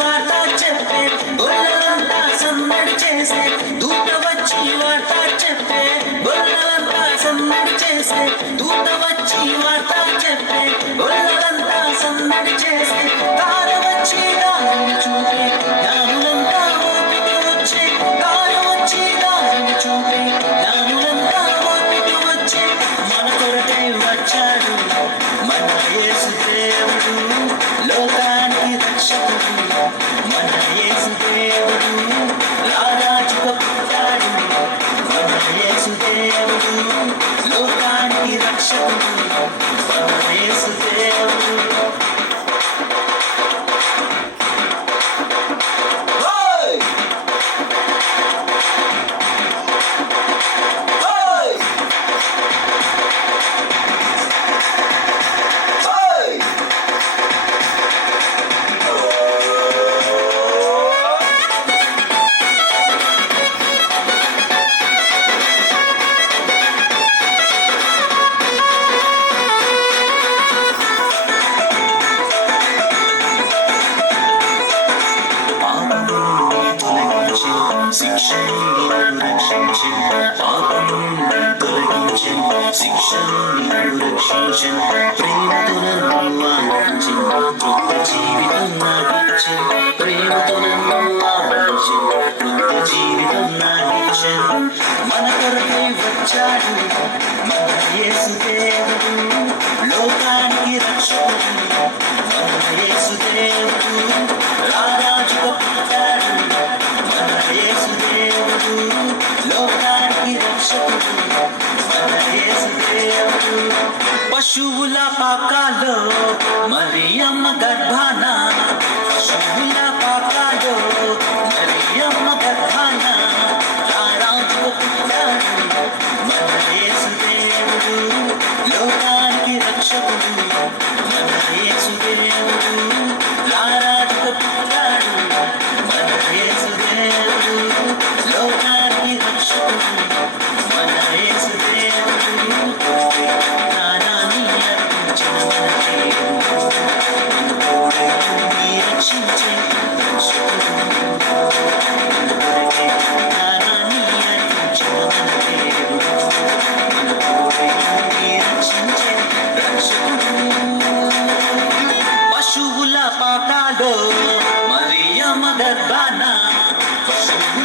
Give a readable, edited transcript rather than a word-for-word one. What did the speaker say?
వార్త చెప్పే గొల్లలంతా సమ్మడి చేసే దూత వచ్చి వార్త చెప్పే గొల్లలంతా సమ్మడి చేసే దూత వచ్చి వార్త చెప్పే గొల్లలంతా సమ్మడి చేసే తార వచ్చి దారిని చూపే జ్ఞానులంతా ఓపిక వచ్చే తార వచ్చి దారిని చూపే జ్ఞానులంతా ఓపిక వచ్చే మన కొరకై వచ్చాడు మన యేసు దేవుడు లోకానికి రక్షకుడు మన యేసు దేవుడు రారాజుగా పుట్టాడు మన యేసు దేవుడు లోకానికి రక్షకుడు మన యేసు దేవుడు శిక్షను రక్షించి పాపం తొలగించి శిక్షను రక్షించి ప్రేమతో నన్ను ఆదరించి కొత్త జీవితం నాకిచ్చి ప్రేమతో నన్ను ఆదరించి కొత్త జీవితం నాకిచ్చి మన కొరకై వచ్చాడు మన యేసు దేవుడు లోకానికి రక్షకుడు మన యేసు దేవుడు రారాజుగా పుట్టాడు మన యేసు దేవుడు లోకానికి రక్షకుడు మన యేసు దేవుడు పశువుల పాకాలో మరియమ్మ గర్భాన పశువుల పాకాలో మరియమ్మ గర్భాన రారాజుగా పుట్టాడు మన యేసు దేవుడు లోకానికి రక్షకుడు మన యేసు దేవుడు రారాజుగా పుట్టాడు మన యేసు దేవుడు లోకానికి రక్షకుడు మన యేసు దేవుడు ప్రాణాన్ని అర్పించిన మన దేవుడు రక్షించే రక్షకుడు ప్రాణాన్ని అర్పించిన మన దేవుడు రక్షించే రక్షకుడు పశువుల పాకాలో మరియమ్మ గర్భాన పశువు